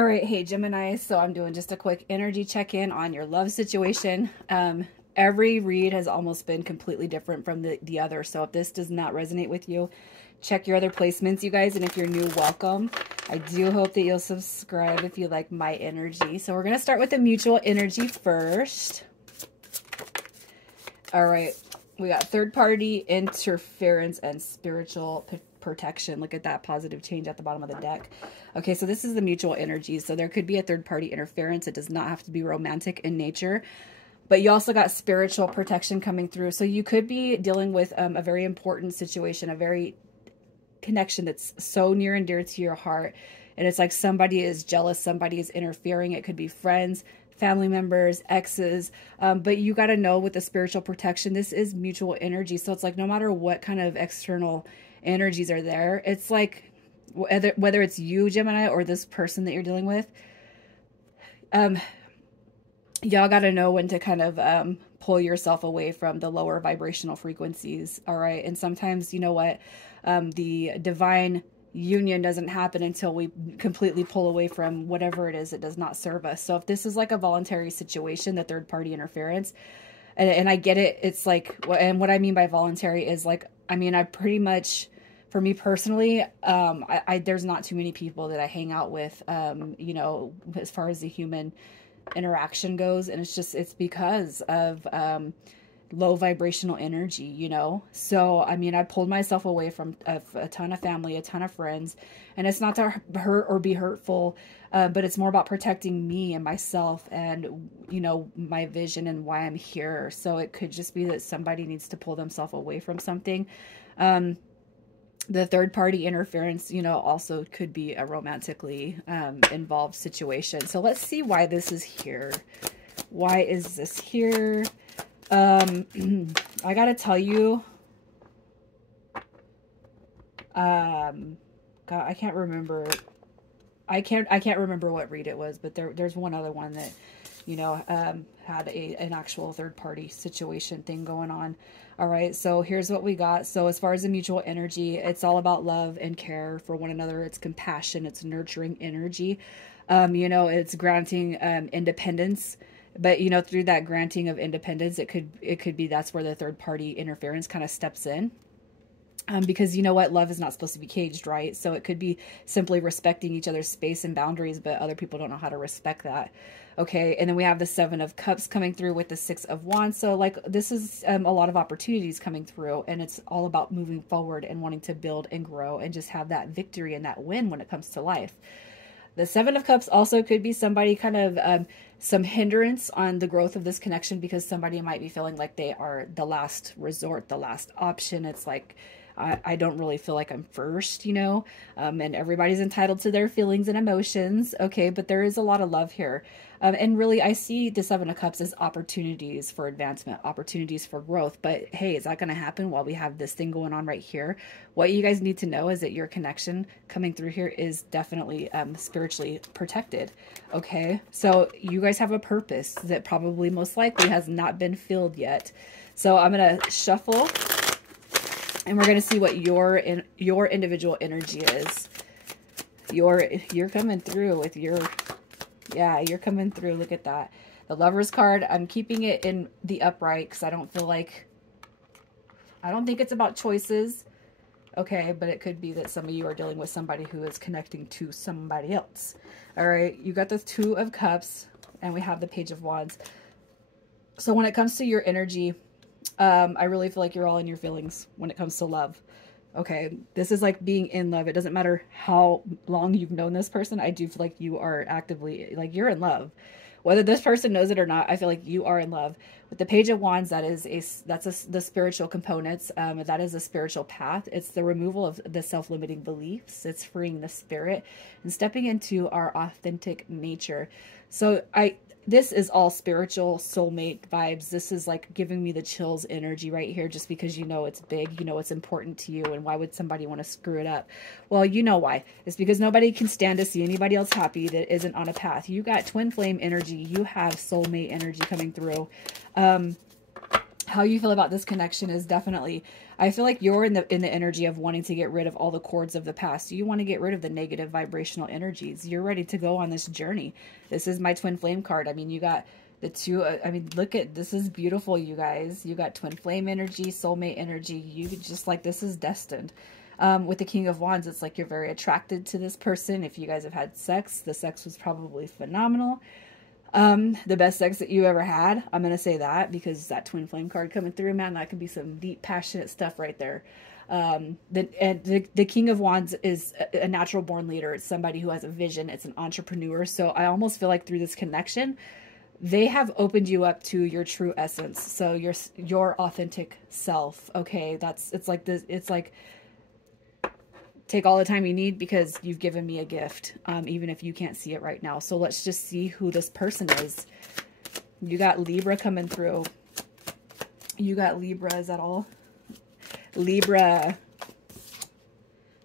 All right, hey Gemini, so I'm doing just a quick energy check-in on your love situation. Every read has almost been completely different from the other, so if this does not resonate with you, check your other placements, you guys, and if you're new, welcome. I do hope that you'll subscribe if you like my energy. So we're going to start with the mutual energy first. All right, we got third-party interference and spiritual protection. Look at that positive change at the bottom of the deck. Okay, so this is the mutual energy. So there could be a third-party interference. It does not have to be romantic in nature. But you also got spiritual protection coming through. So you could be dealing with a very important situation, a very connection that's so near and dear to your heart. And it's like somebody is jealous, somebody is interfering. It could be friends, family members, exes. But you got to know with the spiritual protection, this is mutual energy. So it's like no matter what kind of external energies are there, it's like whether it's you, Gemini, or this person that you're dealing with, y'all got to know when to kind of pull yourself away from the lower vibrational frequencies. All right. And sometimes, you know what, the divine union doesn't happen until we completely pull away from whatever it is that does not serve us. So if this is like a voluntary situation, the third party interference, and I get it, it's like, and what I mean by voluntary is like, I mean, I pretty much, for me personally, there's not too many people that I hang out with, you know, as far as the human interaction goes. And it's because of low vibrational energy, you know? So, I mean, I pulled myself away from a ton of family, a ton of friends, and it's not to hurt or be hurtful, but it's more about protecting me and myself and, you know, my vision and why I'm here. So it could just be that somebody needs to pull themselves away from something. The third party interference, you know, also could be a romantically involved situation. So let's see why this is here. Why is this here? I gotta tell you, God, I can't remember. I can't remember what read it was, but there's one other one that, you know, had an actual third party situation thing going on. All right, so here's what we got. So as far as the mutual energy, it's all about love and care for one another. It's compassion. It's nurturing energy. You know, it's granting independence. But, you know, through that granting of independence, it could be that's where the third party interference kind of steps in. Because you know what, love is not supposed to be caged, right? So it could be simply respecting each other's space and boundaries, but other people don't know how to respect that. Okay, and then we have the Seven of Cups coming through with the Six of Wands. So like this is a lot of opportunities coming through, and it's all about moving forward and wanting to build and grow and just have that victory and that win when it comes to life. The Seven of Cups also could be somebody kind of some hindrance on the growth of this connection, because somebody might be feeling like they are the last resort, the last option. It's like, I don't really feel like I'm first, you know, and everybody's entitled to their feelings and emotions. Okay, but there is a lot of love here. And really, I see the Seven of Cups as opportunities for advancement, opportunities for growth. But hey, is that going to happen while we have this thing going on right here? What you guys need to know is that your connection coming through here is definitely spiritually protected. Okay, so you guys have a purpose that probably most likely has not been filled yet. So I'm going to shuffle, and we're going to see what your individual energy is. You're coming through with your, yeah, you're coming through. Look at that. The Lover's card, I'm keeping it in the upright because I don't think it's about choices. Okay, but it could be that some of you are dealing with somebody who is connecting to somebody else. All right, you got the Two of Cups, and we have the Page of Wands. So when it comes to your energy, I really feel like you're all in your feelings when it comes to love. Okay, this is like being in love. It doesn't matter how long you've known this person. I do feel like you are actively, like, you're in love. Whether this person knows it or not, I feel like you are in love. With the Page of Wands, that's the spiritual components. That is a spiritual path. It's the removal of the self-limiting beliefs. It's freeing the spirit and stepping into our authentic nature. So this is all spiritual soulmate vibes. This is like giving me the chills energy right here, just because you know it's big, you know it's important to you, and why would somebody want to screw it up? Well, you know why. It's because nobody can stand to see anybody else happy that isn't on a path. You got twin flame energy. You have soulmate energy coming through. how you feel about this connection is definitely, I feel like you're in the energy of wanting to get rid of all the cords of the past. You want to get rid of the negative vibrational energies. You're ready to go on this journey. This is my twin flame card. I mean, you got the two, I mean, look at, this is beautiful, you guys. You got twin flame energy, soulmate energy. You just like, this is destined. With the King of Wands, it's like you're very attracted to this person. If you guys have had sex, the sex was probably phenomenal. The best sex that you ever had. I'm going to say that because that twin flame card coming through, man, that could be some deep, passionate stuff right there. The King of Wands is a natural born leader. It's somebody who has a vision. It's an entrepreneur. So I almost feel like through this connection, they have opened you up to your true essence. So your authentic self. Okay. It's like this. It's like, take all the time you need because you've given me a gift, even if you can't see it right now. So let's just see who this person is. You got Libra coming through. You got Libra. Is that all? Libra.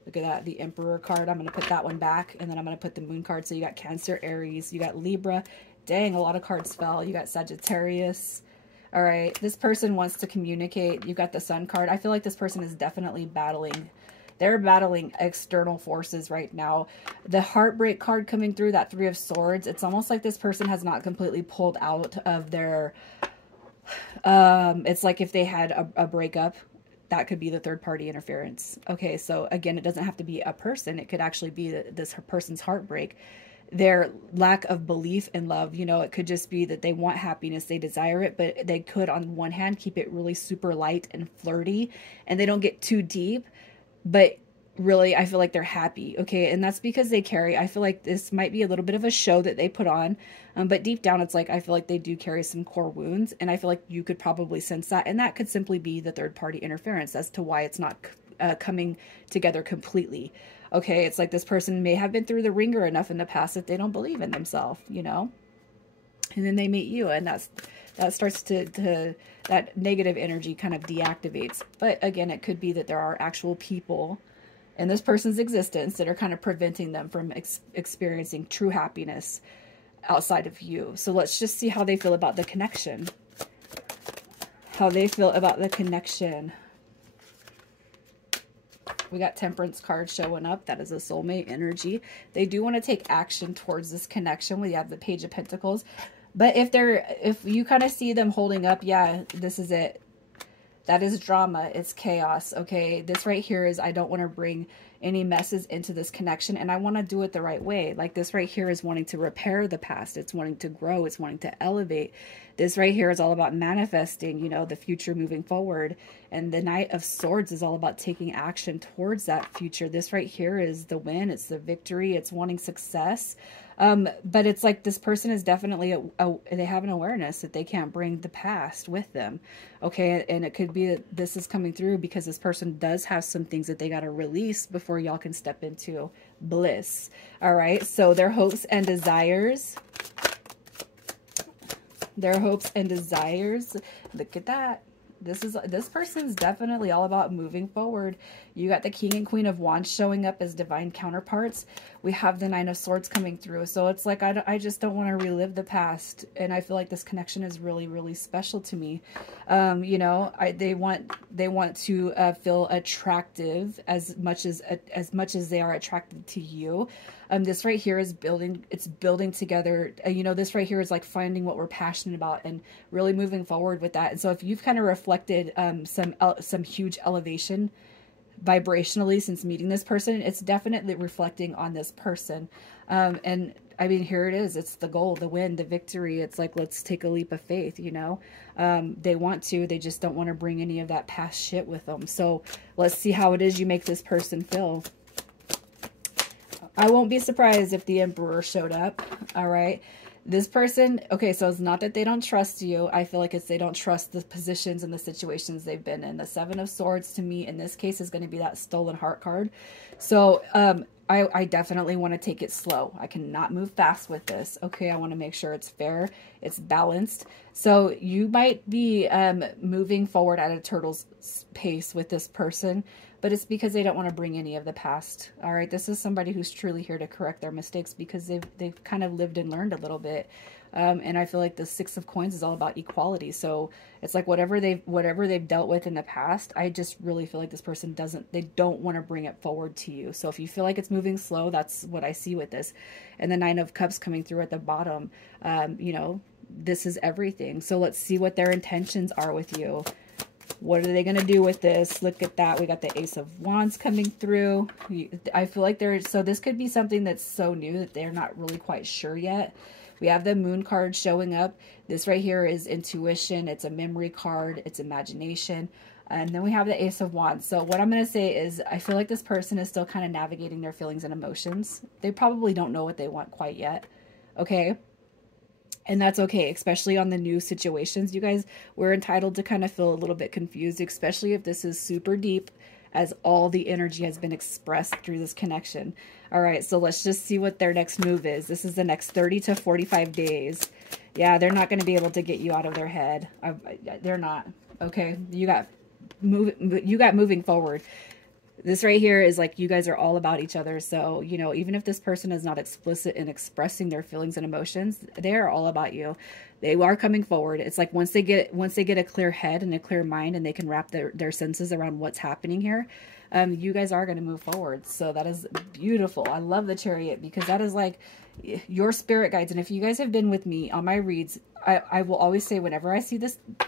Look at that. The Emperor card. I'm going to put that one back. And then I'm going to put the Moon card. So you got Cancer, Aries. You got Libra. Dang, a lot of cards fell. You got Sagittarius. All right. This person wants to communicate. You got the Sun card. I feel like this person is definitely battling. They're battling external forces right now. The Heartbreak card coming through, that Three of Swords, it's almost like this person has not completely pulled out of their, it's like if they had a breakup, that could be the third party interference. Okay, so again, it doesn't have to be a person. It could actually be this person's heartbreak. Their lack of belief in love, you know, it could just be that they want happiness, they desire it, but they could on one hand keep it really super light and flirty and they don't get too deep. But really, I feel like they're happy, okay? And that's because they carry, I feel like this might be a little bit of a show that they put on, but deep down, it's like, I feel like they do carry some core wounds, and I feel like you could probably sense that, and that could simply be the third-party interference as to why it's not coming together completely, okay? It's like this person may have been through the ringer enough in the past that they don't believe in themselves, you know? And then they meet you, and that starts to that negative energy kind of deactivates. But again, it could be that there are actual people in this person's existence that are kind of preventing them from experiencing true happiness outside of you. So let's just see how they feel about the connection. How they feel about the connection. We got Temperance card showing up. That is a soulmate energy. They do want to take action towards this connection. We have the Page of Pentacles. But if you kind of see them holding up, yeah, this is it. That is drama. It's chaos. Okay. This right here is, I don't want to bring any messes into this connection, and I want to do it the right way. Like this right here is wanting to repair the past. It's wanting to grow. It's wanting to elevate. This right here is all about manifesting, you know, the future moving forward. And the Knight of Swords is all about taking action towards that future. This right here is the win. It's the victory. It's wanting success. But it's like this person is definitely, they have an awareness that they can't bring the past with them. Okay. And it could be that this is coming through because this person does have some things that they got to release before y'all can step into bliss. All right. So their hopes and desires, look at that. This person's definitely all about moving forward. You got the King and Queen of Wands showing up as divine counterparts. We have the Nine of Swords coming through. So it's like, I just don't want to relive the past. And I feel like this connection is really, really special to me. You know, they want to feel attractive as much as they are attracted to you. This right here is building together. You know, this right here is like finding what we're passionate about and really moving forward with that. And so if you've kind of reflected some huge elevation vibrationally since meeting this person, it's definitely reflecting on this person. And I mean, here it is. It's the goal, the win, the victory. It's like, let's take a leap of faith, you know. They just don't want to bring any of that past shit with them. So let's see how it is you make this person feel. I won't be surprised if the Emperor showed up. All right. This person, okay, so it's not that they don't trust you. I feel like it's they don't trust the positions and the situations they've been in. The Seven of Swords to me in this case is going to be that stolen heart card. So I definitely want to take it slow. I cannot move fast with this. Okay, I want to make sure it's fair, it's balanced. So you might be moving forward at a turtle's pace with this person, but it's because they don't want to bring any of the past. All right, this is somebody who's truly here to correct their mistakes because they've kind of lived and learned a little bit. And I feel like the Six of Coins is all about equality. So it's like whatever they've dealt with in the past, I just really feel like this person they don't want to bring it forward to you. So if you feel like it's moving slow, that's what I see with this. And the Nine of Cups coming through at the bottom, you know, this is everything. So let's see what their intentions are with you. What are they going to do with this? Look at that. We got the Ace of Wands coming through. I feel like so this could be something that's so new that they're not really quite sure yet. We have the Moon card showing up. This right here is intuition. It's a memory card. It's imagination. And then we have the Ace of Wands. So what I'm going to say is I feel like this person is still kind of navigating their feelings and emotions. They probably don't know what they want quite yet. Okay? And that's okay, especially on the new situations. You guys, we're entitled to kind of feel a little bit confused, especially if this is super deep, as all the energy has been expressed through this connection. All right, so let's just see what their next move is. This is the next 30 to 45 days. Yeah, they're not going to be able to get you out of their head. They're not. Okay, you got moving forward. This right here is like you guys are all about each other. So, you know, even if this person is not explicit in expressing their feelings and emotions, they are all about you. They are coming forward. It's like once they get a clear head and a clear mind and they can wrap their senses around what's happening here, you guys are going to move forward. So that is beautiful. I love the Chariot because that is like your spirit guides. And if you guys have been with me on my reads, I will always say whenever I see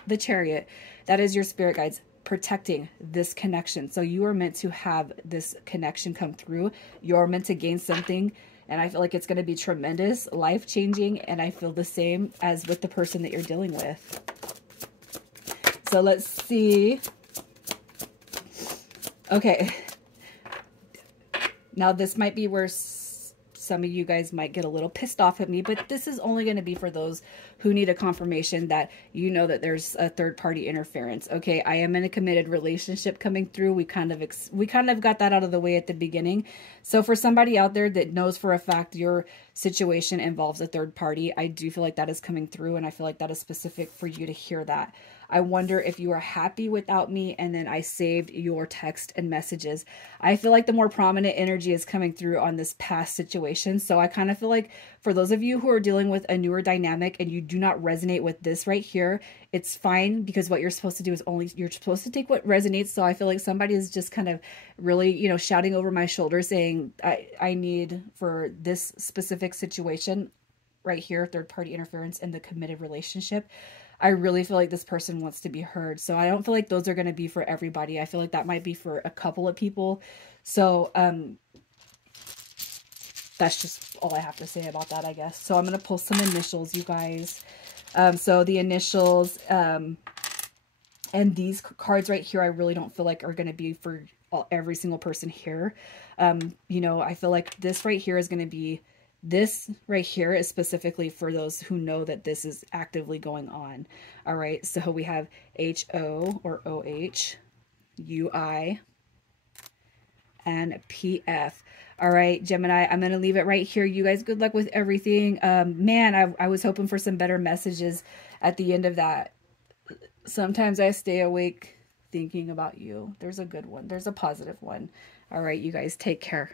the Chariot, that is your spirit guides protecting this connection. So you are meant to have this connection come through. You're meant to gain something. And I feel like it's going to be tremendous, life-changing. And I feel the same as with the person that you're dealing with. So let's see. Okay. Now this might be where some of you guys might get a little pissed off at me, but this is only going to be for those who need a confirmation that you know that there's a third-party interference. Okay, I am in a committed relationship coming through. We kind of got that out of the way at the beginning. So for somebody out there that knows for a fact your situation involves a third party, I do feel like that is coming through, and I feel like that is specific for you to hear that. I wonder if you are happy without me, and then I saved your text and messages. I feel like the more prominent energy is coming through on this past situation. So I kind of feel like for those of you who are dealing with a newer dynamic and you do not resonate with this right here, it's fine, because what you're supposed to do is you're supposed to take what resonates. So I feel like somebody is just kind of really, you know, shouting over my shoulder saying, I need for this specific situation right here, third party interference in the committed relationship. I really feel like this person wants to be heard. So I don't feel like those are going to be for everybody. I feel like that might be for a couple of people. So that's just all I have to say about that, I guess. So I'm going to pull some initials, you guys. So the initials and these cards right here, I really don't feel like are going to be for every single person here. You know, I feel like this right here is going to be, this right here is specifically for those who know that this is actively going on. All right. So we have HO or OH, UI, and PF. All right, Gemini, I'm going to leave it right here. You guys, good luck with everything. Man, I was hoping for some better messages at the end of that. Sometimes I stay awake thinking about you. There's a good one. There's a positive one. All right, you guys, take care.